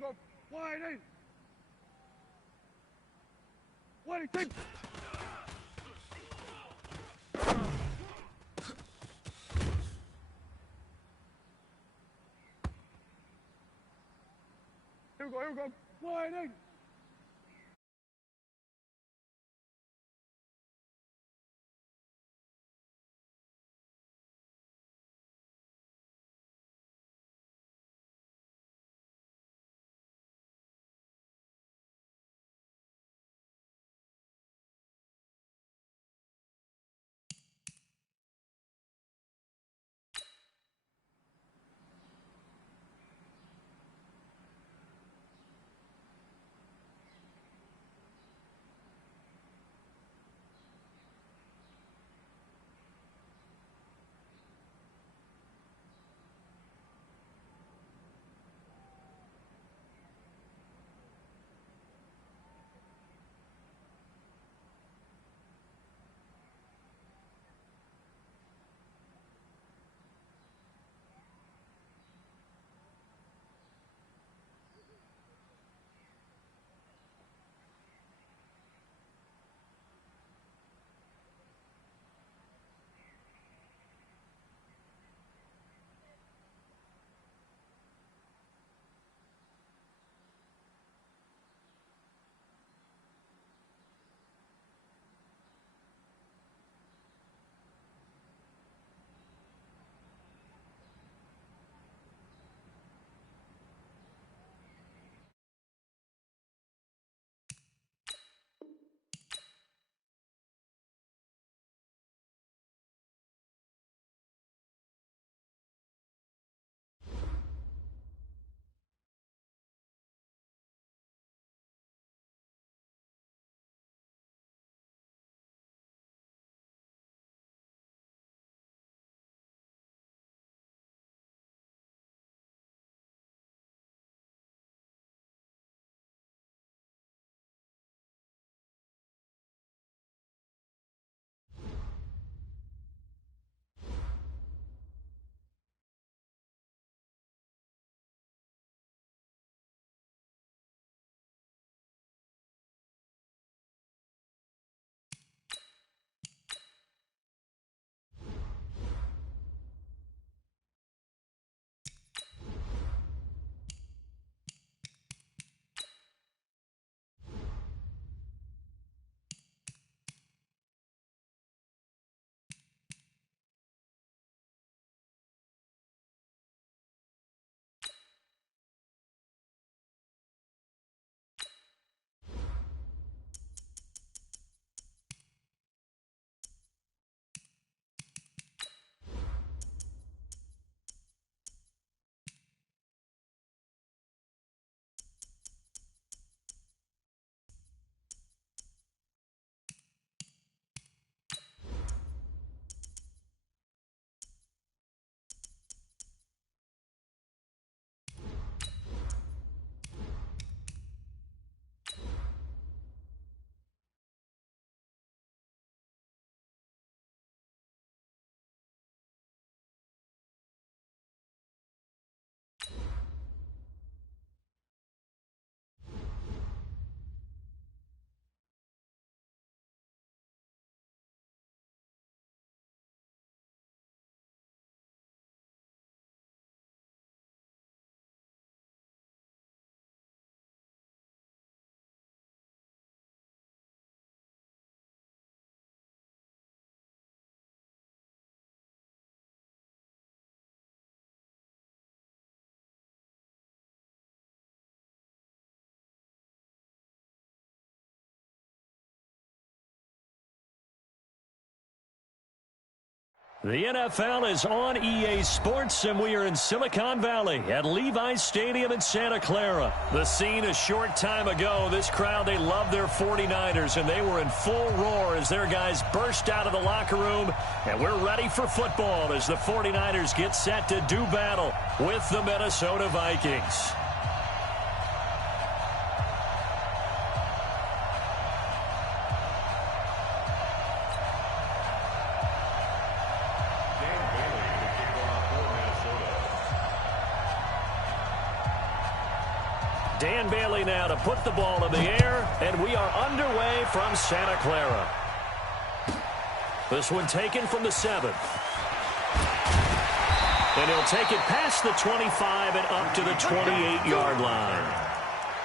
we go. Wide in. Wide in. Here we go. Wide in. The NFL is on EA Sports, and we are in Silicon Valley at Levi's Stadium in Santa Clara. The scene a short time ago, this crowd, they love their 49ers, and they were in full roar as their guys burst out of the locker room. And we're ready for football as the 49ers get set to do battle with the Minnesota Vikings. Dan Bailey now to put the ball in the air, and we are underway from Santa Clara. This one taken from the 7. And he'll take it past the 25 and up to the 28-yard line.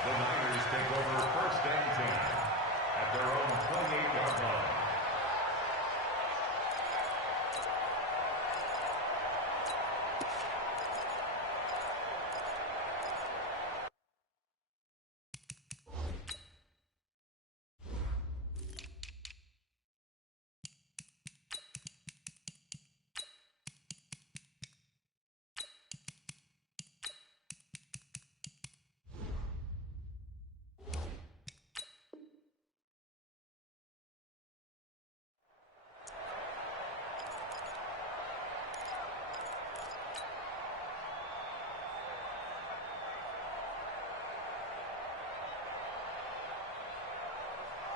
The Niners take over first and 10 at their own 28-yard line.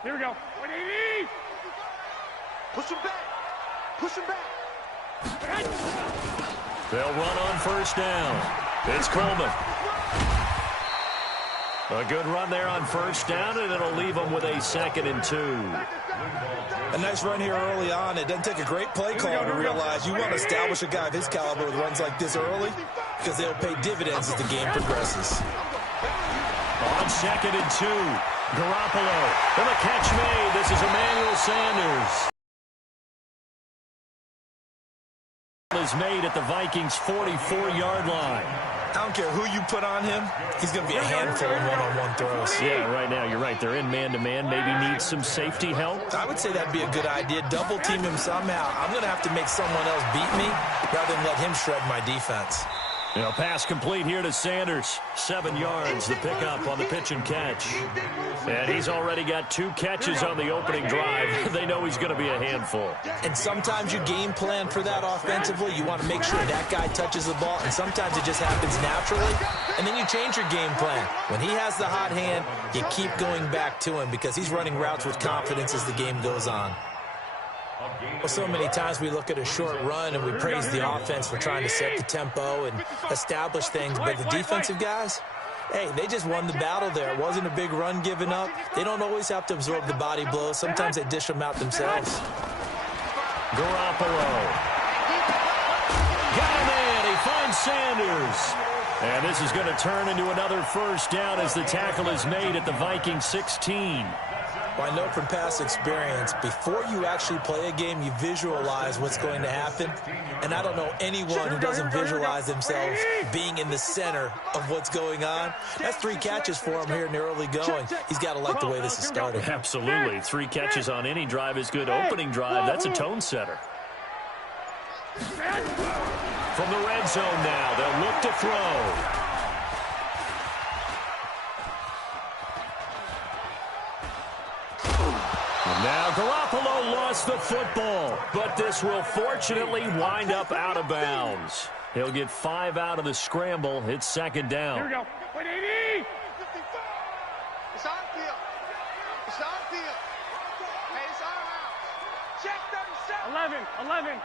Here we go. 180! Push him back. Push him back. They'll run on first down. It's Coleman. A good run there on first down, and it'll leave them with a 2nd and 2. A nice run here early on. It doesn't take a great play call to realize you want to establish a guy of his caliber with runs like this early because they'll pay dividends as the game progresses. On 2nd and 2, Garoppolo. And the catch made. This is Emmanuel Sanders. Is made at the Vikings' 44-yard line. I don't care who you put on him. He's going to be a handful in one-on-one throws. Yeah, right now, you're right. They're in man-to-man. Maybe needs some safety help. I would say that'd be a good idea. Double team him somehow. I'm going to have to make someone else beat me rather than let him shred my defense. You know, pass complete here to Sanders. 7 yards, the pickup on the pitch and catch. And he's already got 2 catches on the opening drive. They know he's going to be a handful. And sometimes you game plan for that offensively. You want to make sure that guy touches the ball, and sometimes it just happens naturally. And then you change your game plan. When he has the hot hand, you keep going back to him because he's running routes with confidence as the game goes on. Well, so many times we look at a short run and we praise the offense for trying to set the tempo and establish things, but the defensive guys, hey, they just won the battle there. It wasn't a big run given up. They don't always have to absorb the body blows. Sometimes they dish them out themselves. Garoppolo. Got him in. He finds Sanders. And this is going to turn into another first down as the tackle is made at the Vikings 16. Well, I know from past experience, before you actually play a game, you visualize what's going to happen. And I don't know anyone who doesn't visualize themselves being in the center of what's going on. That's 3 catches for him here in the early going. He's got to like the way this is starting. Absolutely. 3 catches on any drive is good. Opening drive, that's a tone setter. From the red zone now, they'll look to throw. Now Garoppolo lost the football, but this will fortunately wind up out of bounds. He'll get 5 out of the scramble. It's 2nd down. Here we go. 180! It's on field. It's on field. Hey, it's our house. Check 37. 11.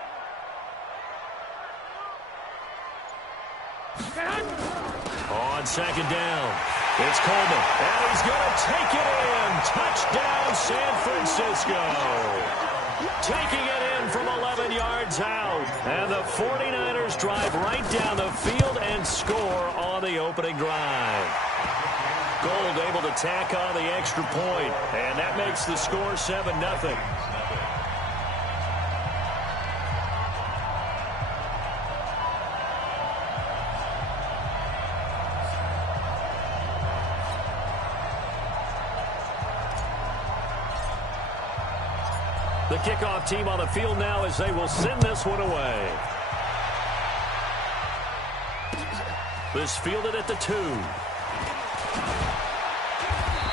On 2nd down, it's Coleman, and he's going to take it in. Touchdown, San Francisco. Taking it in from 11 yards out. And the 49ers drive right down the field and score on the opening drive. Gold able to tack on the extra point, and that makes the score 7-0. The kickoff team on the field now as they will send this one away. This fielded at the 2.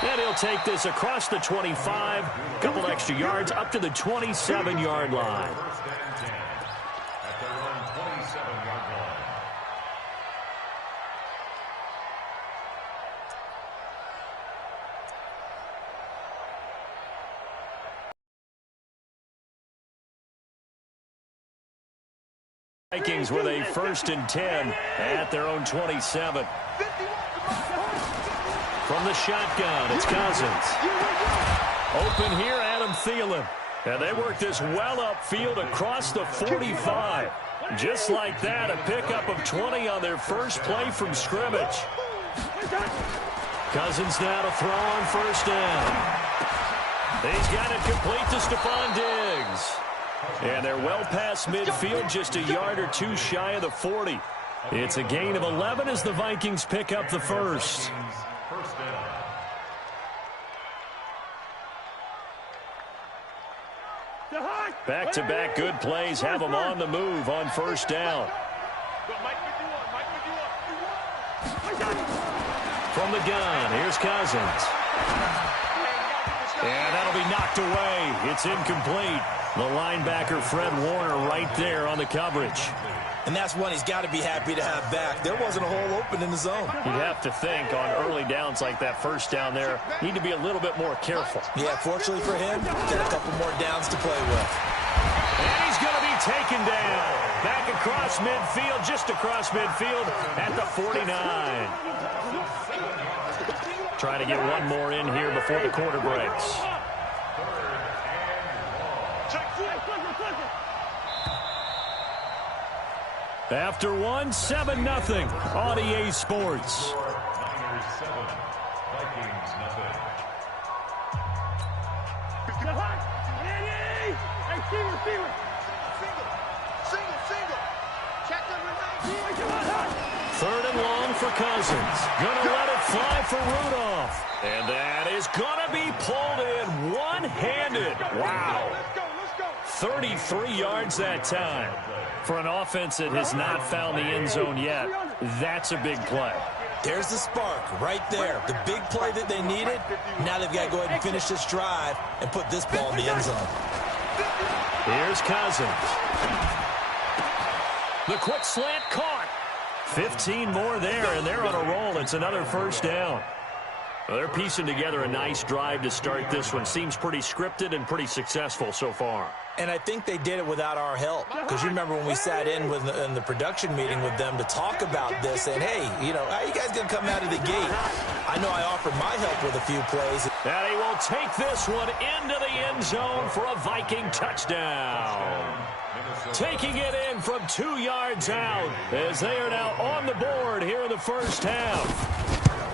And he'll take this across the 25. Couple extra yards up to the 27-yard line. Vikings with a 1st and 10 at their own 27. From the shotgun, it's Cousins. Open here, Adam Thielen. And they work this well upfield across the 45. Just like that, a pickup of 20 on their first play from scrimmage. Cousins now to throw on first down. He's got it complete to Stephon Diggs. And they're well past midfield, just a yard or two shy of the 40. It's a gain of 11 as the Vikings pick up the first. Back-to-back good plays have them on the move on first down. From the gun, here's Cousins. And that'll be knocked away. It's incomplete. The linebacker, Fred Warner, right there on the coverage. And that's one he's got to be happy to have back. There wasn't a hole open in the zone. You'd have to think on early downs like that first down there, need to be a little bit more careful. Yeah, fortunately for him, got a couple more downs to play with. And he's going to be taken down. Back across midfield, just across midfield at the 49. Trying to get one more in here before the quarter breaks. After one, 7-0 on EA Sports. Niners 7, Vikings nothing. Third and long for Cousins. Gonna let it fly for Rudolph. And that is gonna be pulled in one-handed. Wow. 33 yards that time. For an offense that has not found the end zone yet, that's a big play. There's the spark right there. The big play that they needed. Now they've got to go ahead and finish this drive and put this ball in the end zone. Here's Cousins. The quick slant caught. 15 more there, and they're on a roll. It's another first down. Well, they're piecing together a nice drive to start this one. Seems pretty scripted and pretty successful so far. And I think they did it without our help. Because you remember when we sat in the production meeting with them to talk about this, and hey, you know, how are you guys going to come out of the gate? I know I offered my help with a few plays. And he will take this one into the end zone for a Viking touchdown. Taking it in from 2 yards out as they are now on the board here in the first half.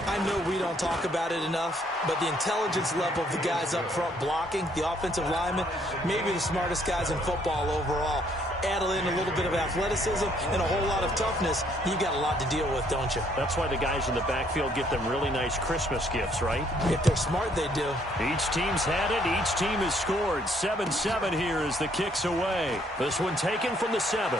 I know we don't talk about it enough, but the intelligence level of the guys up front blocking, the offensive linemen, maybe the smartest guys in football overall. Add in a little bit of athleticism and a whole lot of toughness, you've got a lot to deal with, don't you? That's why the guys in the backfield get them really nice Christmas gifts, right? If they're smart, they do. Each team's had it. Each team has scored. 7-7 here as the kick's away. This one taken from the 7.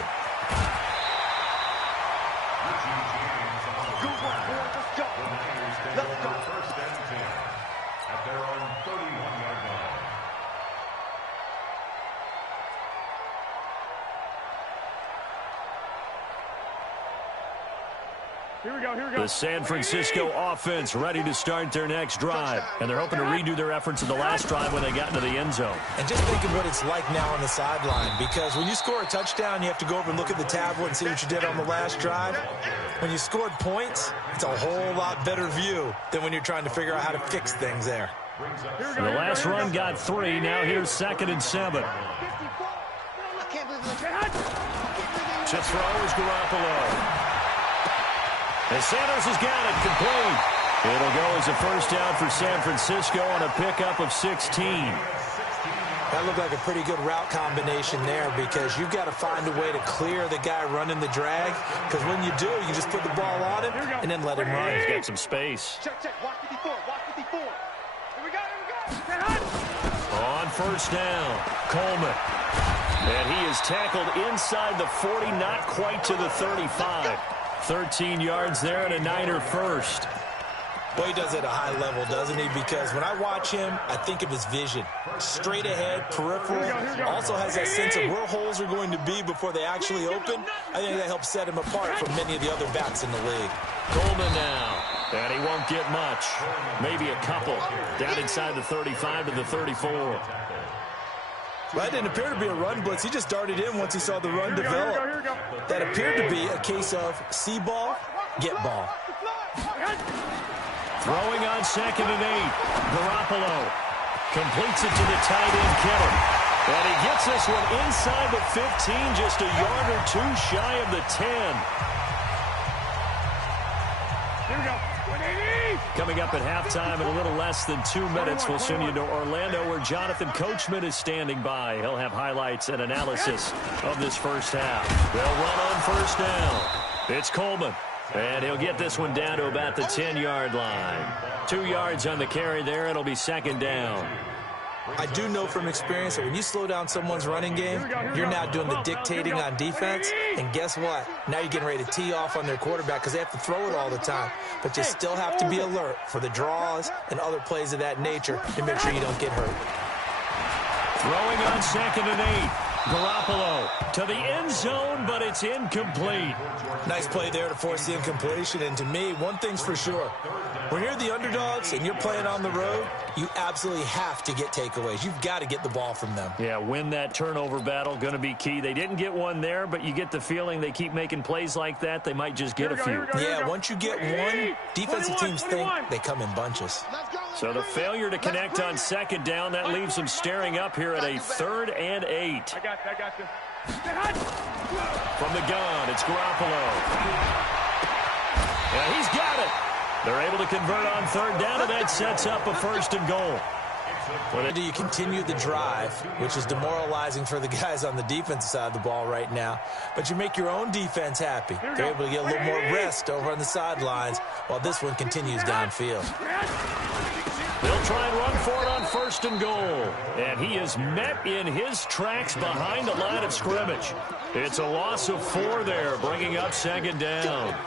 The San Francisco offense ready to start their next drive. And they're hoping to redo their efforts in the last drive when they got into the end zone. And just think of what it's like now on the sideline. Because when you score a touchdown, you have to go over and look at the tablet and see what you did on the last drive. When you scored points, it's a whole lot better view than when you're trying to figure out how to fix things there. And the last run got 3. Now here's 2nd and 7. To throw is Garoppolo. And Sanders has got it complete. It'll go as a first down for San Francisco on a pickup of 16. That looked like a pretty good route combination there because you've got to find a way to clear the guy running the drag. Because when you do, you just put the ball on him and then let him run. He's got some space. Check. Watch 54. Watch 54. Here we go. On first down, Coleman. And he is tackled inside the 40, not quite to the 35. 13 yards there and a Niner first. Well, he does it at a high level, doesn't he? Because when I watch him, I think of his vision. Straight ahead, peripheral. Also has that sense of where holes are going to be before they actually open. I think that helps set him apart from many of the other backs in the league. Coleman now. And he won't get much. Maybe a couple. Down inside the 35 to the 34. Well, that didn't appear to be a run blitz. He just darted in once he saw the run develop. That appeared to be a case of see ball, get ball. Throwing on 2nd and 8. Garoppolo completes it to the tight end, Kittle. And he gets this one inside the 15, just a yard or two shy of the 10. Here we go. 180. Coming up at halftime in a little less than 2 minutes, we'll send you to Orlando where Jonathan Coachman is standing by. He'll have highlights and analysis of this first half. They'll run on first down. It's Coleman. And he'll get this one down to about the 10-yard line. 2 yards on the carry there. It'll be 2nd down. I do know from experience that when you slow down someone's running game, you're now doing the dictating on defense. And guess what? Now you're getting ready to tee off on their quarterback because they have to throw it all the time. But you still have to be alert for the draws and other plays of that nature to make sure you don't get hurt. Throwing on 2nd and 8. Garoppolo to the end zone, but it's incomplete. Nice play there to force the incompletion. And to me, one thing's for sure. When you're the underdogs and you're playing on the road, you absolutely have to get takeaways. You've got to get the ball from them. Yeah, win that turnover battle, going to be key. They didn't get one there, but you get the feeling they keep making plays like that, they might just get a few. Yeah, once you get one, defensive teams think they come in bunches. So the failure to connect on 2nd down, that leaves them staring up here at a 3rd and 8. I got you. From the gun, it's Garoppolo. And he's got it. They're able to convert on 3rd down, and that sets up a 1st and goal. Do you continue the drive, which is demoralizing for the guys on the defensive side of the ball right now, but you make your own defense happy. They're able to get a little more rest over on the sidelines while this one continues downfield. They'll try and run for it on 1st and goal. And he is met in his tracks behind the line of scrimmage. It's a loss of 4 there, bringing up 2nd down. At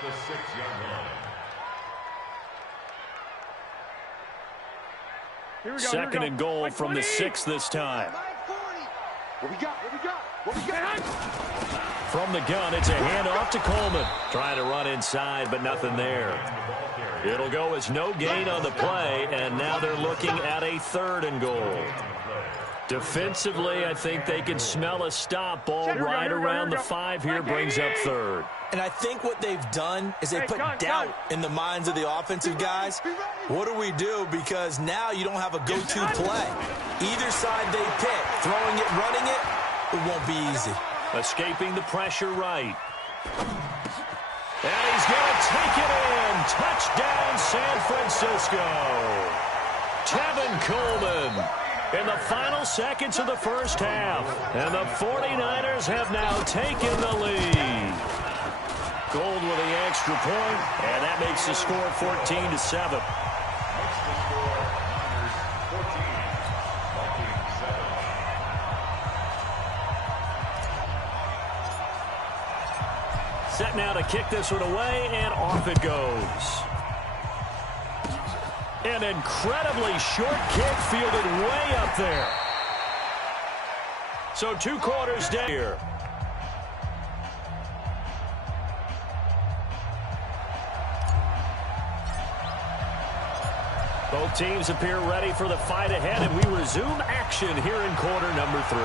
the 6-yard line. 2nd and goal from the 6 this time. What we got? From the gun, it's a handoff to Coleman. Trying to run inside, but nothing there. It'll go as no gain on the play, and now they're looking at a 3rd and goal. Defensively, I think they can smell a stop. Ball right around the 5 here, brings up 3rd. And I think what they've done is they put doubt in the minds of the offensive guys. What do we do? Because now you don't have a go-to play. Either side they pick, throwing it, running it, it won't be easy. Escaping the pressure right. And he's going to take it in. Touchdown, San Francisco. Tevin Coleman in the final seconds of the first half. And the 49ers have now taken the lead. Gold with the extra point, and that makes the score 14-7. Set now to kick this one away, and off it goes. An incredibly short kick fielded way up there. So 2 quarters down here. Both teams appear ready for the fight ahead, and we resume action here in quarter number 3.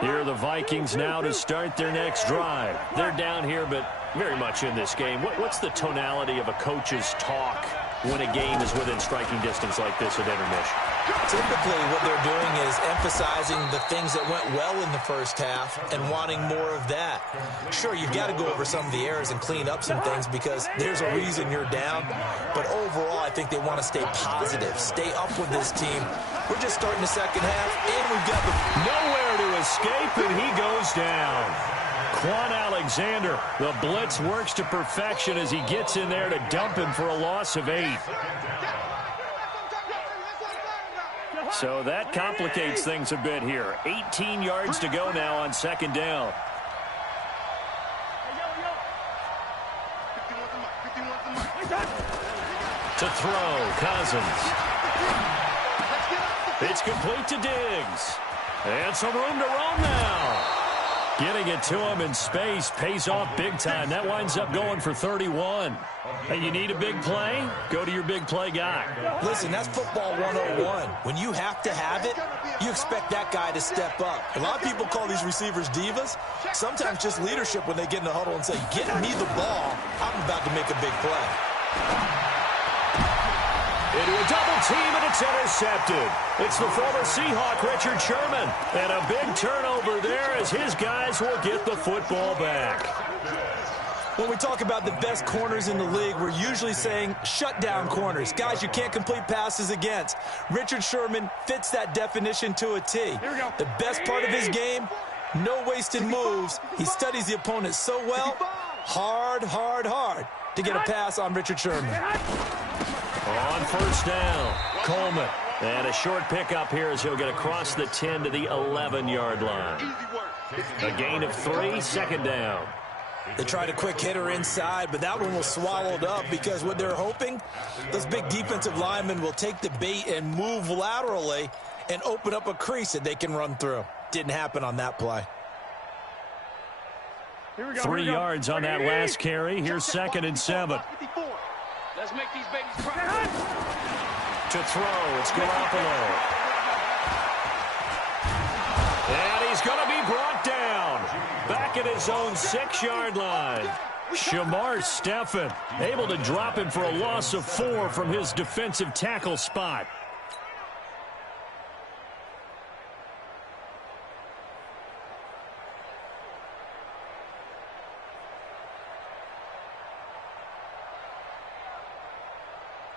Here are the Vikings now to start their next drive. They're down here, but very much in this game. What's the tonality of a coach's talk when a game is within striking distance like this at intermission? Typically, what they're doing is emphasizing the things that went well in the first half and wanting more of that. Sure, you've got to go over some of the errors and clean up some things because there's a reason you're down. But overall, I think they want to stay positive, stay up with this team. We're just starting the second half, and we've got nowhere to escape, and he goes down. Quan Alexander, the blitz works to perfection as he gets in there to dump him for a loss of 8. So that complicates things a bit here. 18 yards to go now on 2nd down. To throw, Cousins. It's complete to Diggs. And some room to roam now. Getting it to him in space pays off big time. That winds up going for 31. Hey, you need a big play? Go to your big play guy. Listen, that's football 101. When you have to have it, you expect that guy to step up. A lot of people call these receivers divas. Sometimes just leadership when they get in the huddle and say, get me the ball. I'm about to make a big play. Into a double team, and it's intercepted. It's the former Seahawk, Richard Sherman. And a big turnover there as his guys will get the football back. When we talk about the best corners in the league, we're usually saying shutdown corners, guys you can't complete passes against. Richard Sherman fits that definition to a T. The best part of his game, no wasted moves. He studies the opponent so well, hard to get a pass on Richard Sherman. On first down, Coleman. And a short pickup here as he'll get across the 10 to the 11-yard line. A gain of 3, second down. They tried a quick hitter inside, but that one was swallowed up because what they're hoping, those big defensive linemen will take the bait and move laterally and open up a crease that they can run through. Didn't happen on that play. 3 yards on that last carry. Here's 2nd and 7. Let's make these babies cry. To throw, it's Garoppolo. And he's going to be brought down. Back at his own 6-yard line. Shamar Stephen able to drop him for a loss of 4 from his defensive tackle spot.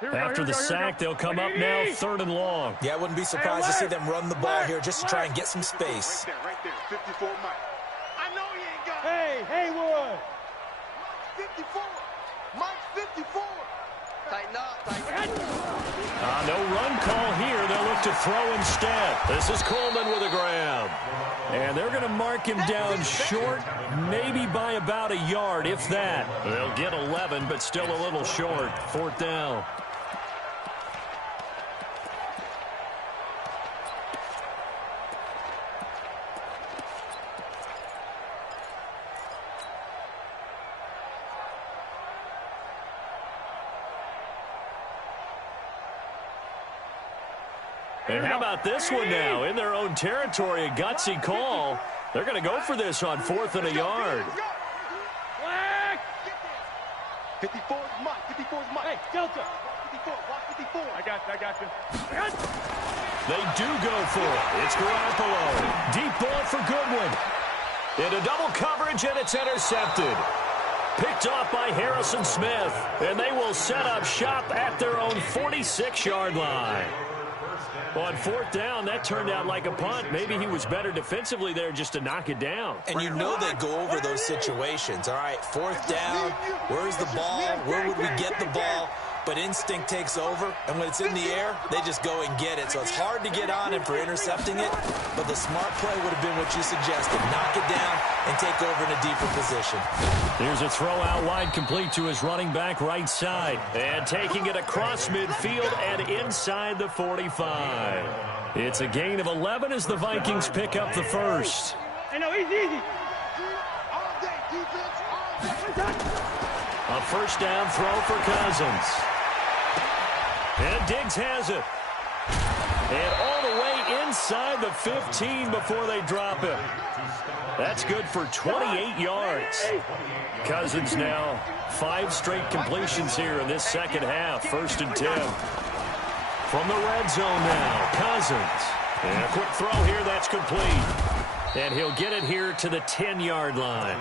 After the sack, they'll come up now 3rd and long. Yeah, I wouldn't be surprised to see them run the ball here just to try and get some space. Right there, 54 Mike. I know he ain't got it. Hey, Haywood. Mike's 54. Mike's 54. Tighten up. No run call here. They'll look to throw instead. This is Coleman with a grab. And they're going to mark him down short, maybe by about a yard, if that. They'll get 11, but still a little short. 4th down. And how about this one now? In their own territory, a gutsy call. They're going to go for this on 4th and a yard. 54 is Mike. 54 is Mike. Hey, Delta. 54. Watch 54. I got you. They do go for it. It's Garoppolo. Deep ball for Goodwin. Into double coverage, and it's intercepted. Picked off by Harrison Smith. And they will set up shop at their own 46-yard line. On 4th down, that turned out like a punt. Maybe he was better defensively there just to knock it down. And you know they go over those situations. All right, 4th down, where's the ball? Where would we get the ball? But instinct takes over, and when it's in the air, they just go and get it. So it's hard to get on him for intercepting it, but the smart play would have been what you suggested. Knock it down and take over in a deeper position. Here's a throw out wide, complete to his running back right side. And taking it across midfield and inside the 45. It's a gain of 11 as the Vikings pick up the first. Hey, no, easy. A first down throw for Cousins. And Diggs has it. And all the way inside the 15 before they drop him. That's good for 28 yards. Cousins now 5 straight completions here in this second half. 1st and 10. From the red zone now, Cousins. And a quick throw here, that's complete. And he'll get it here to the 10-yard line.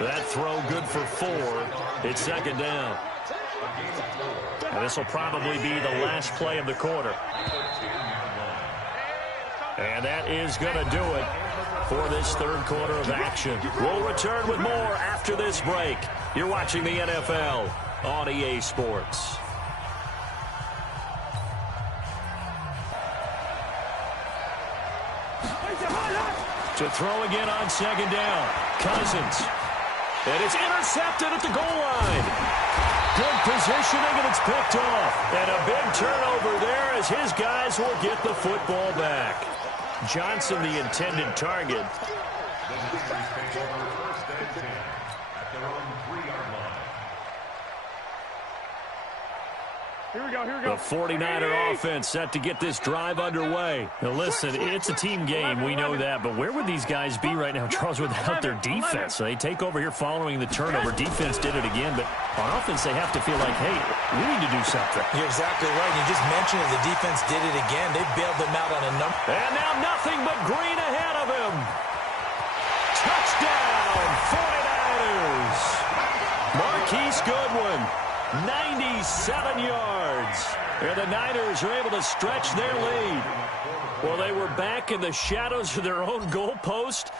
That throw good for 4. It's 2nd down. And this will probably be the last play of the quarter. And that is going to do it for this 3rd quarter of action. We'll return with more after this break. You're watching the NFL on EA Sports. To throw again on 2nd down. Cousins. And it's intercepted at the goal line. Good positioning, and it's picked off. And a big turnover there as his guys will get the football back. Johnson, the intended target. Niners take over first and 10 at their own 3-yard line. Here we go, here we go. The 49er offense set to get this drive underway. Now listen, it's a team game, we know that, but where would these guys be right now, Charles, without their defense? So they take over here following the turnover. Defense did it again, but on offense they have to feel like, hey, we need to do something. You're exactly right. You just mentioned it. The defense did it again. They bailed them out on a number. And now nothing but green ahead of him. Touchdown, 49ers. Marquise Goodwin. 97 yards. And the Niners are able to stretch their lead. Well, they were back in the shadows of their own goalpost,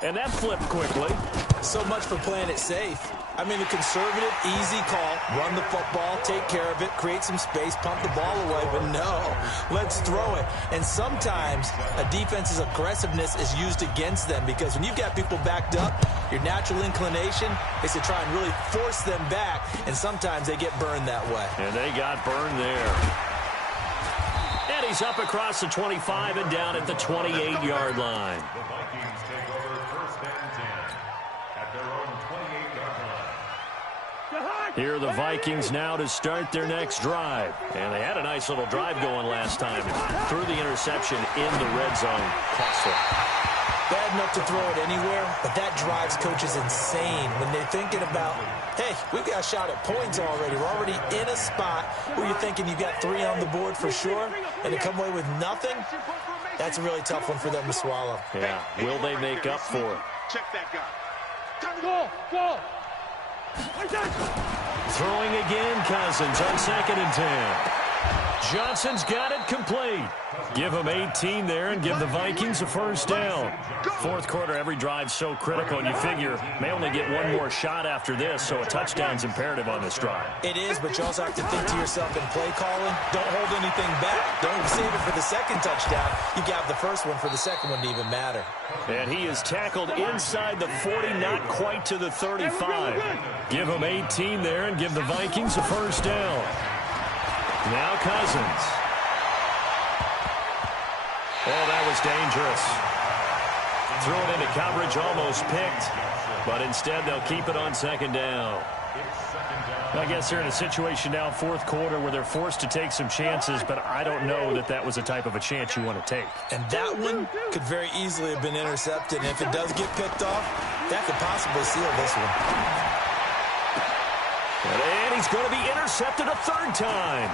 and that flipped quickly. So much for playing it safe. I mean, a conservative, easy call. Run the football, take care of it, create some space, pump the ball away. But no, let's throw it. And sometimes a defense's aggressiveness is used against them because when you've got people backed up, your natural inclination is to try and really force them back. And sometimes they get burned that way. And they got burned there. And he's up across the 25 and down at the 28-yard line. The Vikings take over first and 10 at their own 28-yard line. Here are the Vikings now to start their next drive. And they had a nice little drive going last time. Threw the interception in the red zone. Costly. Bad enough to throw it anywhere, but that drives coaches insane when they're thinking about, hey, we've got a shot at points already. We're already in a spot where you're thinking you've got 3 on the board for sure, and to come away with nothing, that's a really tough one for them to swallow. Yeah, will they make up for it? Check that guy. Time to go, go. Throwing again, Cousins on 2nd and 10. Johnson's got it complete. Give him 18 there and give the Vikings a first down. Fourth quarter, every drive's so critical, and you figure may only get one more shot after this, so a touchdown's imperative on this drive. It is, but you also have to think to yourself in play calling, don't hold anything back. Don't save it for the second touchdown. You got the first one for the second one to even matter. And he is tackled inside the 40, not quite to the 35. Give him 18 there and give the Vikings a first down. Now Cousins. Oh, that was dangerous. Threw it into coverage, almost picked. But instead, they'll keep it on 2nd down. I guess they're in a situation now, 4th quarter, where they're forced to take some chances, but I don't know that that was a type of a chance you want to take. And that one could very easily have been intercepted. And if it does get picked off, that could possibly seal this one. And he's going to be intercepted a 3rd time.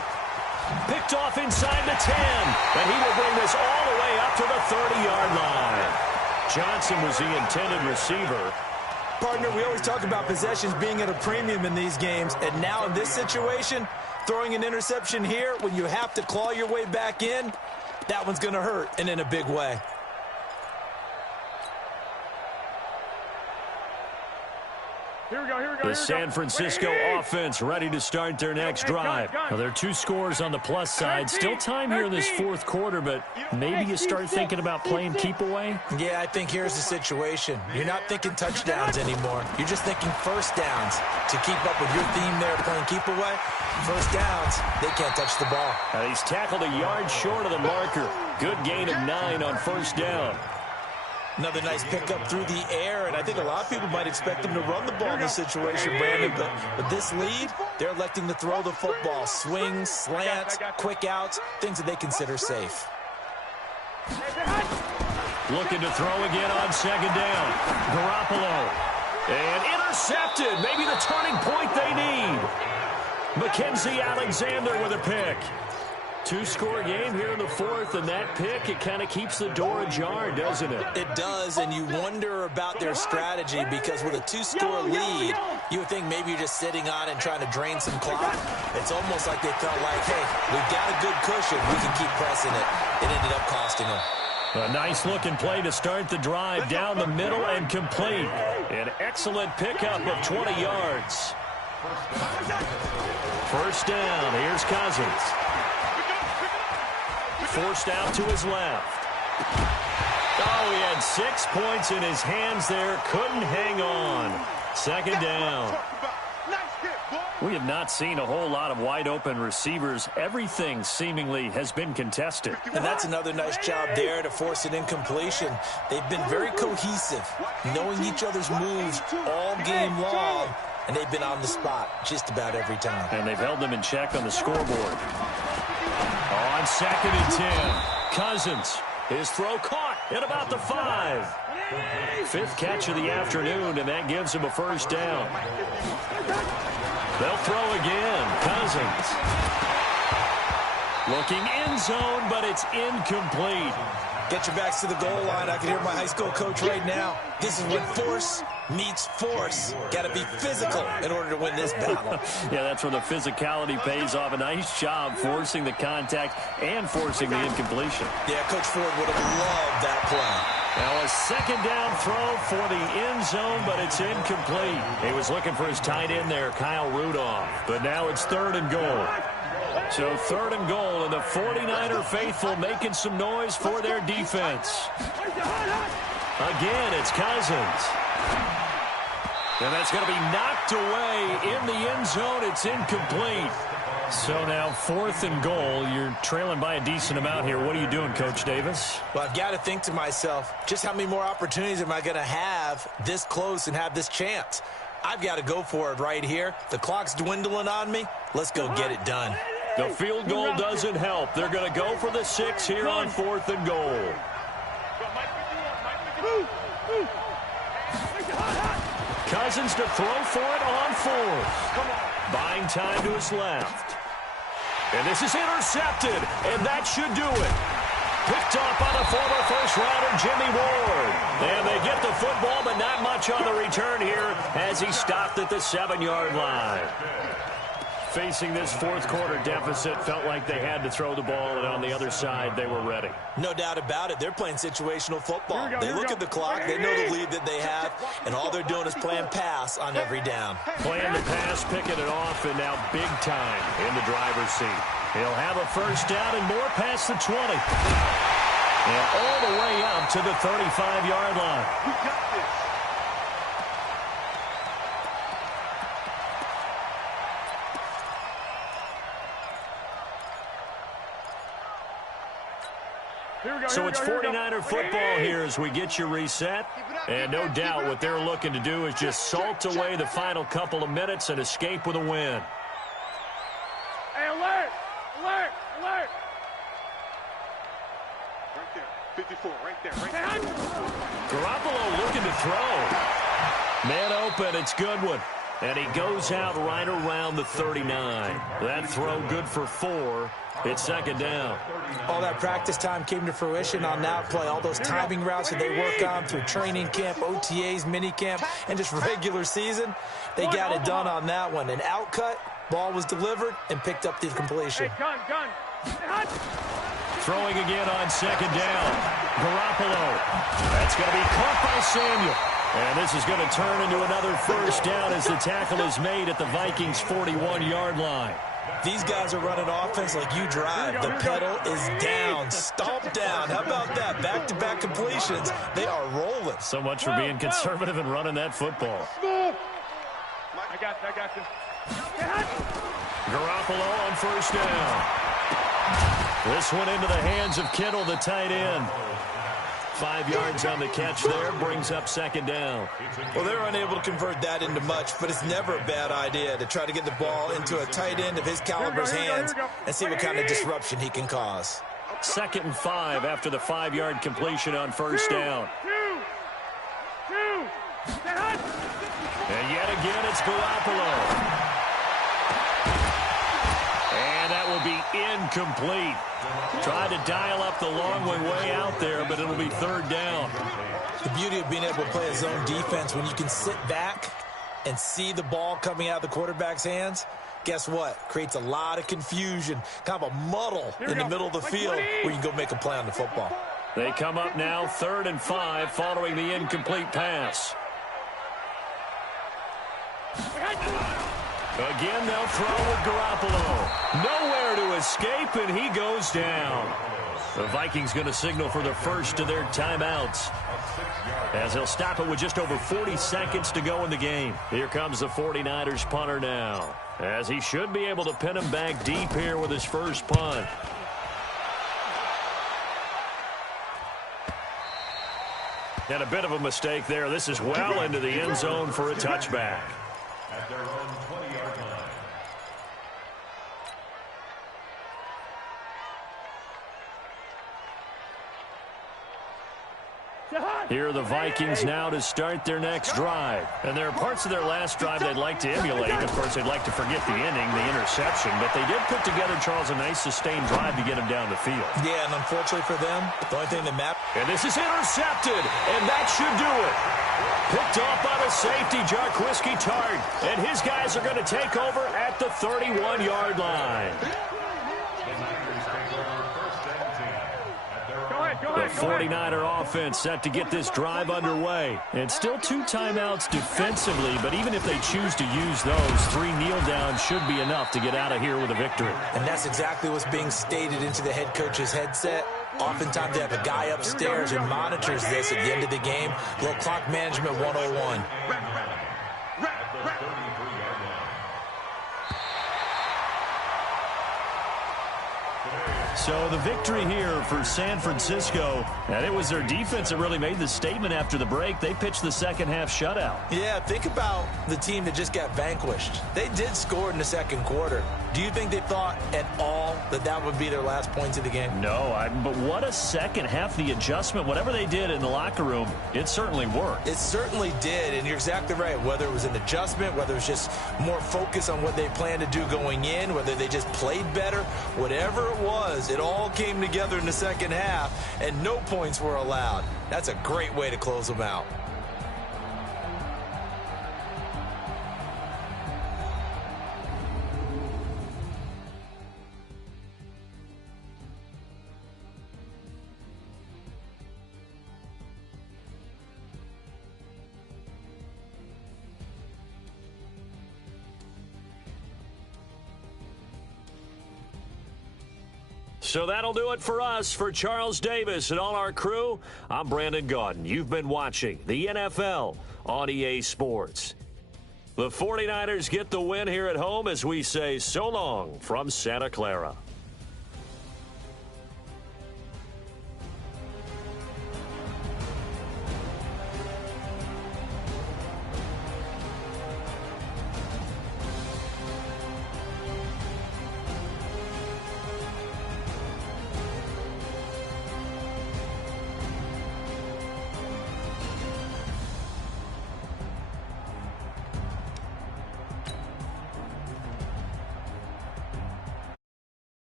Picked off inside the 10. And he will bring this all the way up to the 30-yard line. Johnson was the intended receiver. Partner, we always talk about possessions being at a premium in these games. And now in this situation, throwing an interception here when you have to claw your way back in, that one's going to hurt, and in a big way. Here we go, here we go. The San Francisco offense ready to start their next drive. Now, there are 2 scores on the plus side. Still time here in this 4th quarter, but maybe you start thinking about playing keep away? Yeah, I think here's the situation. You're not thinking touchdowns anymore. You're just thinking first downs. To keep up with your theme there, playing keep away, first downs, they can't touch the ball. Now, he's tackled a yard short of the marker. Good gain of 9 on first down. Another nice pickup through the air, and I think a lot of people might expect them to run the ball in this situation, Brandon, but with this lead, they're electing to throw the football. Swings, slants, quick outs, things that they consider safe. Looking to throw again on 2nd down. Garoppolo. And intercepted. Maybe the turning point they need. Mackenzie Alexander with a pick. 2-score game here in the 4th, and that pick, it kind of keeps the door ajar, doesn't it? It does, and you wonder about their strategy because with a 2-score lead, you would think maybe you're just sitting on it and trying to drain some clock. It's almost like they felt like, hey, we've got a good cushion. We can keep pressing it. It ended up costing them. A nice-looking play to start the drive down the middle and complete. An excellent pickup of 20 yards. First down. Here's Cousins. Forced out to his left. Oh, he had 6 points in his hands there. Couldn't hang on. 2nd down. We have not seen a whole lot of wide-open receivers. Everything seemingly has been contested. And that's another nice job there to force an incompletion. They've been very cohesive, knowing each other's moves all game long, and they've been on the spot just about every time. And they've held them in check on the scoreboard. On 2nd and 10, Cousins. His throw caught at about the 5. 5th catch of the afternoon, and that gives him a first down. They'll throw again. Cousins. Looking end zone, but it's incomplete. Get your backs to the goal line. I can hear my high school coach right now. This is when force meets force. Got to be physical in order to win this battle. Yeah, that's where the physicality pays off. A nice job forcing the contact and forcing the incompletion. Yeah, Coach Ford would have loved that play. Now a 2nd down throw for the end zone, but it's incomplete. He was looking for his tight end there, Kyle Rudolph. But now it's 3rd and goal. So 3rd and goal, and the 49er faithful making some noise for their defense. Again, it's Cousins. And that's going to be knocked away in the end zone. It's incomplete. So now 4th and goal. You're trailing by a decent amount here. What are you doing, Coach Davis? Well, I've got to think to myself, just how many more opportunities am I going to have this close and have this chance? I've got to go for it right here. The clock's dwindling on me. Let's go get it done. The field goal doesn't help. They're going to go for the 6 here on 4th and goal. Cousins to throw for it on 4th. Buying time to his left. And this is intercepted, and that should do it. Picked off by the former first-rounder Jimmy Ward. And they get the football, but not much on the return here as he stopped at the 7-yard line. Facing this 4th quarter deficit, felt like they had to throw the ball, and on the other side, they were ready. No doubt about it. They're playing situational football. They look at the clock, they know the lead that they have, and all they're doing is playing pass on every down. Playing the pass, picking it off, and now big time in the driver's seat. He'll have a first down and more past the 20. And all the way up to the 35-yard line. We got this. So it's 49er football here as we get you reset. And no doubt what they're looking to do is just salt away the final couple of minutes and escape with a win. Hey, alert! Alert! Alert! Right there. 54, right there. Right there. Garoppolo looking to throw. Man open, it's Goodwin. And he goes out right around the 39. That throw good for 4. It's 2nd down. All that practice time came to fruition on that play. All those timing routes that they work on through training camp, OTAs, minicamp, and just regular season, they got it done on that one. An outcut, ball was delivered, and picked up the completion. Hey, gun. Throwing again on 2nd down. Garoppolo. That's going to be caught by Samuel. And this is going to turn into another first down as the tackle is made at the Vikings' 41-yard line. These guys are running offense like you drive. The pedal is down, stomped down. How about that? Back-to-back completions. They are rolling. So much for being conservative and running that football. I got you. Garoppolo on first down. This one into the hands of Kittle, the tight end. 5 yards on the catch there, brings up 2nd down. Well, they're unable to convert that into much, but it's never a bad idea to try to get the ball into a tight end of his caliber's hands and see what kind of disruption he can cause. 2nd and 5 after the 5-yard completion on first down. And yet again, it's Garoppolo. And that will be incomplete. Tried to dial up the long way out there, but it'll be 3rd down. The beauty of being able to play a zone defense, when you can sit back and see the ball coming out of the quarterback's hands, guess what? Creates a lot of confusion, kind of a muddle in the middle of the field where you can go make a play on the football. They come up now 3rd and 5 following the incomplete pass. Again, they'll throw with Garoppolo. Nowhere to escape, and he goes down. The Vikings going to signal for the first of their timeouts, as he'll stop it with just over 40 seconds to go in the game. Here comes the 49ers punter now, as he should be able to pin him back deep here with his first punt. And a bit of a mistake there. This is well into the end zone for a touchback. At their own 20-yard line. Here are the Vikings now to start their next drive. And there are parts of their last drive they'd like to emulate. Of course, they'd like to forget the inning, the interception. But they did put together, Charles, a nice sustained drive to get him down the field. Yeah, and unfortunately for them, the only thing that matters. And this is intercepted, and that should do it. Picked off by the safety, Jarquiski Tart. And his guys are going to take over at the 31-yard line. The 49er offense set to get this drive underway. And still 2 timeouts defensively, but even if they choose to use those, 3 kneel downs should be enough to get out of here with a victory. And that's exactly what's being stated into the head coach's headset. Oftentimes they have a guy upstairs who monitors this at the end of the game. Little clock management 101. So the victory here for San Francisco, and it was their defense that really made the statement after the break. They pitched the second half shutout. Yeah, think about the team that just got vanquished. They did score in the second quarter. Do you think they thought at all that that would be their last points of the game? No, but what a second half. The adjustment, whatever they did in the locker room, it certainly worked. It certainly did, and you're exactly right. Whether it was an adjustment, whether it was just more focus on what they planned to do going in, whether they just played better, whatever it was, it all came together in the second half, and no points were allowed. That's a great way to close them out. So that'll do it for us. For Charles Davis and all our crew, I'm Brandon Gaudin. You've been watching the NFL on EA Sports. The 49ers get the win here at home as we say so long from Santa Clara.